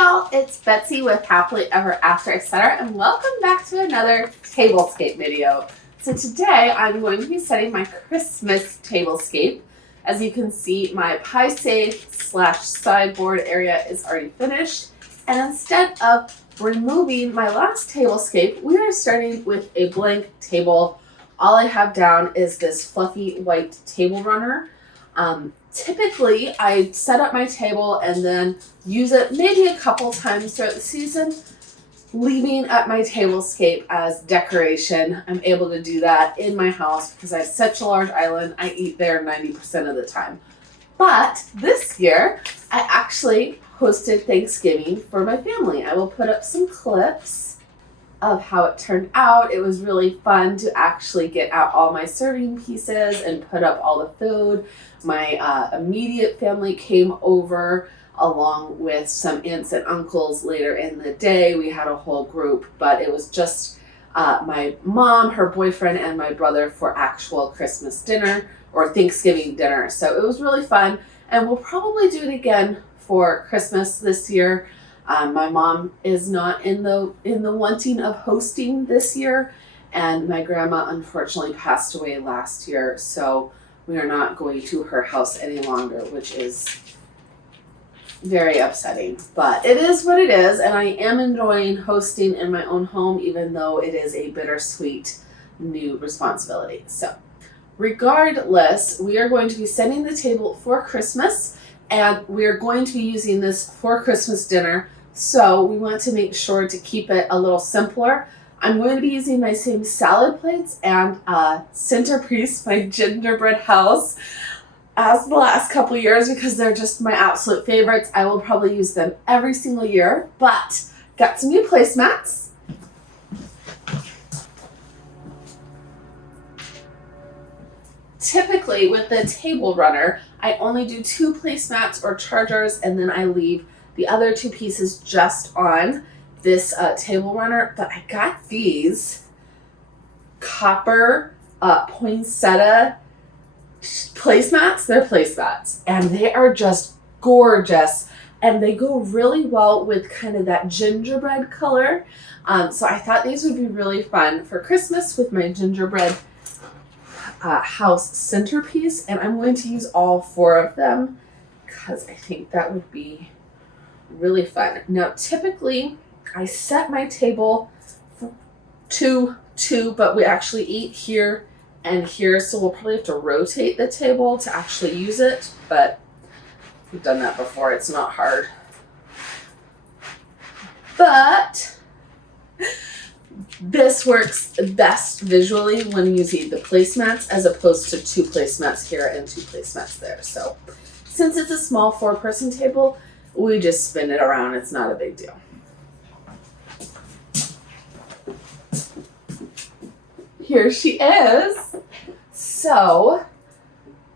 y'all, it's Betsy with Happily Ever After, etc. and welcome back to another Tablescape video. So today I'm going to be setting my Christmas tablescape. As you can see, my pie safe / sideboard area is already finished, and instead of removing my last tablescape, we are starting with a blank table. All I have down is this fluffy white table runner. Typically, I set up my table and then use it maybe a couple times throughout the season, leaving up my tablescape as decoration. I'm able to do that in my house because I have such a large island. I eat there 90% of the time. But this year, I actually hosted Thanksgiving for my family. I will put up some clips of how it turned out. It was really fun to actually get out all my serving pieces and put up all the food. My immediate family came over along with some aunts and uncles later in the day. We had a whole group, but it was just my mom, her boyfriend, and my brother for actual Christmas dinner or Thanksgiving dinner. So it was really fun, and we'll probably do it again for Christmas this year. My mom is not in the wanting of hosting this year, and my grandma unfortunately passed away last year, so we are not going to her house any longer, which is very upsetting. But it is what it is, and I am enjoying hosting in my own home, even though it is a bittersweet new responsibility. So regardless, we are going to be setting the table for Christmas, and we are going to be using this for Christmas dinner. So we want to make sure to keep it a little simpler. I'm going to be using my same salad plates and centerpiece, my gingerbread house, as the last couple years because they're just my absolute favorites. I will probably use them every single year, but got some new placemats. Typically with the table runner, I only do 2 placemats or chargers, and then I leave the other 2 pieces just on this table runner. But I got these copper poinsettia placemats. They're placemats, and they are just gorgeous, and they go really well with kind of that gingerbread color. So I thought these would be really fun for Christmas with my gingerbread house centerpiece, and I'm going to use all 4 of them because I think that would be really fun. Now, typically I set my table for 2, but we actually eat here and here, so we'll probably have to rotate the table to actually use it, but we've done that before. It's not hard. But this works best visually when using the placemats as opposed to 2 placemats here and 2 placemats there. So since it's a small 4-person table, we just spin it around. It's not a big deal. Here she is. So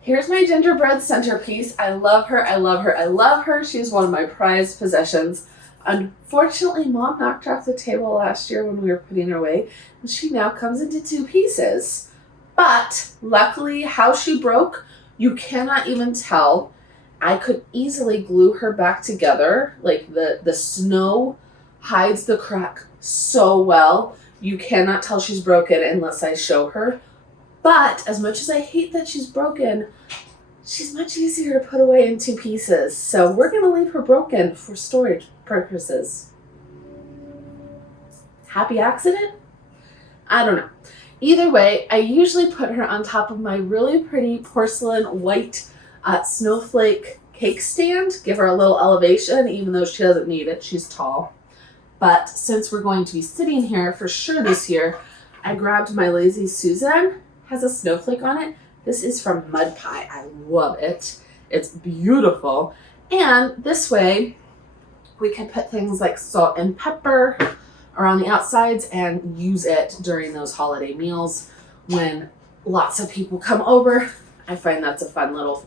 here's my gingerbread centerpiece. I love her. I love her. I love her. She's one of my prized possessions. Unfortunately, Mom knocked off the table last year when we were putting her away, and she now comes into 2 pieces. But luckily, how she broke, you cannot even tell. I could easily glue her back together. Like the snow hides the crack so well. You cannot tell she's broken unless I show her. But as much as I hate that she's broken, she's much easier to put away in 2 pieces. So we're going to leave her broken for storage purposes. Happy accident? I don't know. Either way, I usually put her on top of my really pretty porcelain white snowflake cake stand. Give her a little elevation, even though she doesn't need it. She's tall. But since we're going to be sitting here for sure this year, I grabbed my Lazy Susan. Has a snowflake on it. This is from Mud Pie. I love it. It's beautiful. And this way, we can put things like salt and pepper around the outsides and use it during those holiday meals when lots of people come over. I find that's a fun little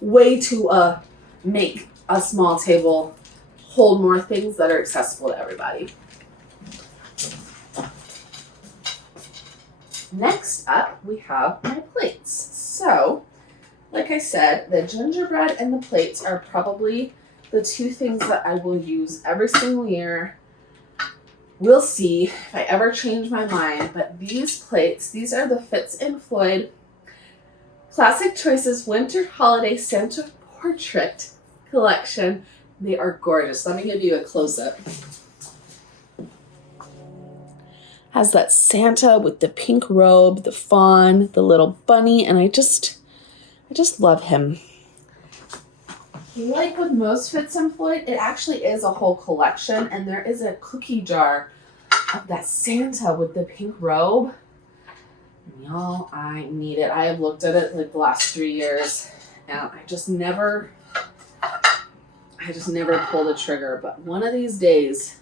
way to make a small table hold more things that are accessible to everybody. Next up, we have my plates. So, like I said, the gingerbread and the plates are probably the two things that I will use every single year. We'll see if I ever change my mind, but these plates, these are the Fitz and Floyd Classic Choices Winter Holiday Santa Portrait Collection. They are gorgeous. Let me give you a close-up. Has that Santa with the pink robe, the fawn, the little bunny, and I just love him. Like with most Fitz and Floyd, it actually is a whole collection, and there is a cookie jar of that Santa with the pink robe. Y'all, I need it. I have looked at it like the last 3 years, and I just never pull the trigger. But one of these days,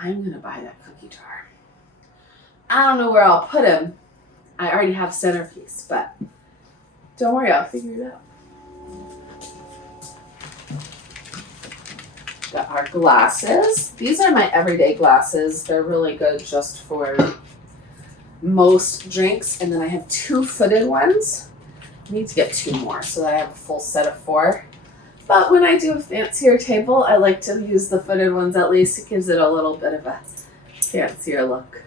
I'm gonna buy that cookie jar. I don't know where I'll put him. I already have centerpiece, but don't worry, I'll figure it out. Got our glasses. These are my everyday glasses. They're really good just for most drinks. And then I have 2 footed ones. I need to get 2 more so that I have a full set of 4. But when I do a fancier table, I like to use the footed ones at least. It gives it a little bit of a fancier look.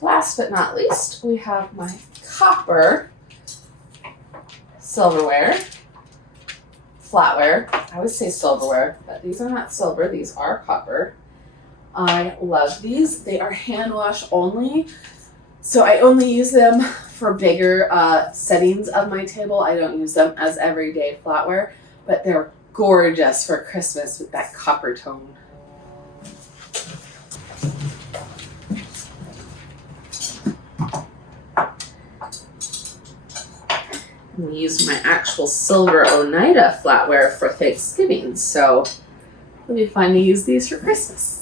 Last but not least, we have my copper silverware, flatware. I always say silverware, but these are not silver. These are copper. I love these. They are hand wash only. So I only use them for bigger settings of my table. I don't use them as everyday flatware, but they're gorgeous for Christmas with that copper tone. We use my actual silver Oneida flatware for Thanksgiving, so it'll be fun to use these for Christmas.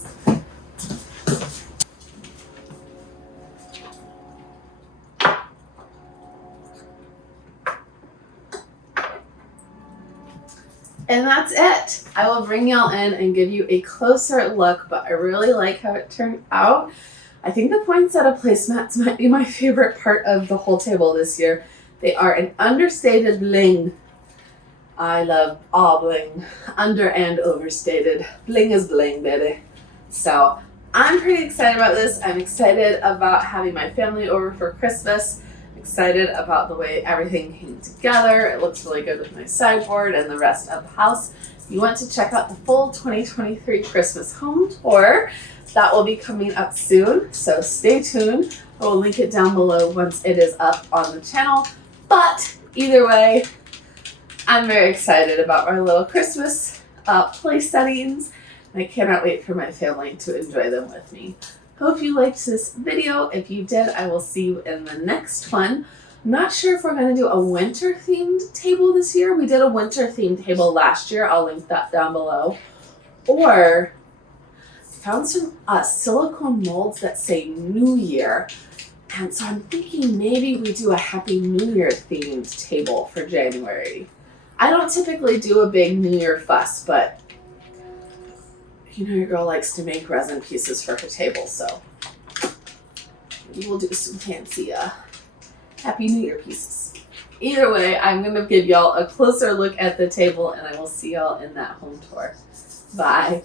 And that's it. I will bring y'all in and give you a closer look, but I really like how it turned out. I think the poinsettia placemats might be my favorite part of the whole table this year. They are an understated bling. I love all bling, under and overstated. Bling is bling, baby. So I'm pretty excited about this. I'm excited about having my family over for Christmas. Excited about the way everything came together. It looks really good with my sideboard and the rest of the house. If you want to check out the full 2023 Christmas home tour, that will be coming up soon, so stay tuned. I will link it down below once it is up on the channel. But either way, I'm very excited about my little Christmas place settings. And I cannot wait for my family to enjoy them with me. Hope you liked this video. If you did, I will see you in the next one. I'm not sure if we're going to do a winter themed table this year. We did a winter themed table last year. I'll link that down below. Or found some silicone molds that say New Year. And so I'm thinking maybe we do a Happy New Year themed table for January. I don't typically do a big New Year fuss, but you know your girl likes to make resin pieces for her table, so maybe we'll do some fancy Happy New Year pieces. Either way, I'm going to give y'all a closer look at the table, and I will see y'all in that home tour. Bye.